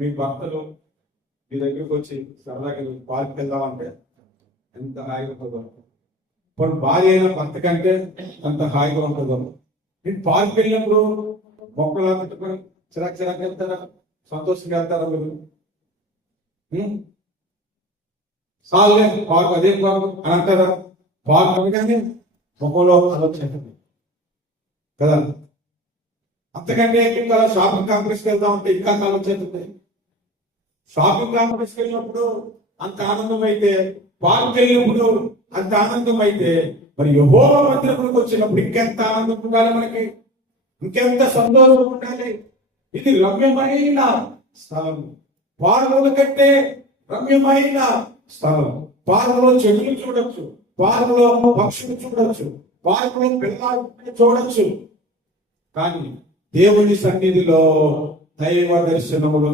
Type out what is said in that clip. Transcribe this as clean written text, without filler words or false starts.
మీ భర్తలు మీ దగ్గరికి వచ్చి సరదాగా పార్క్ వెళ్దామంటే ఎంత హాయిగా ఉంటుందో, ఇప్పుడు భార్య అయిన భర్త కంటే అంత హాయిగా ఉంటుందో. నేను పార్క్ వెళ్ళినప్పుడు మొక్కలు పెట్టుకొని చిరాకు వెళ్తారా, సంతోషంగా వెళ్తారా మీరు? సార్లే పార్క్ అదే పార్క్ అని అంటారా? పార్క్ అనగానే మొక్కలో ఆలోచన కదా. అంతకంటే ఇంకా షాపింగ్ కాంప్లెక్స్కి వెళ్దాం అంటే ఇంకా ఆలోచన. షాపింగ్ కాంప్లెక్స్కి వెళ్ళినప్పుడు అంత ఆనందం అయితే, పార్క్ వెళ్ళినప్పుడు అంత ఆనందం అయితే, మరి యెహోవా మందిరంలోకి వచ్చినప్పుడు ఇంకెంత ఆనందం ఉండాలి మనకి, ఇంకెంత సంతోషం ఉండాలి. ఇది రమ్యమైన స్థలం, పార్కుల కంటే రమ్యమైన స్థలం. పార్కులో చెట్లు చూడొచ్చు, పార్కులో పక్షులు చూడొచ్చు, పార్కులో పిల్లలు చూడొచ్చు. కానీ దేవుని సన్నిధిలో దైవ దర్శనములు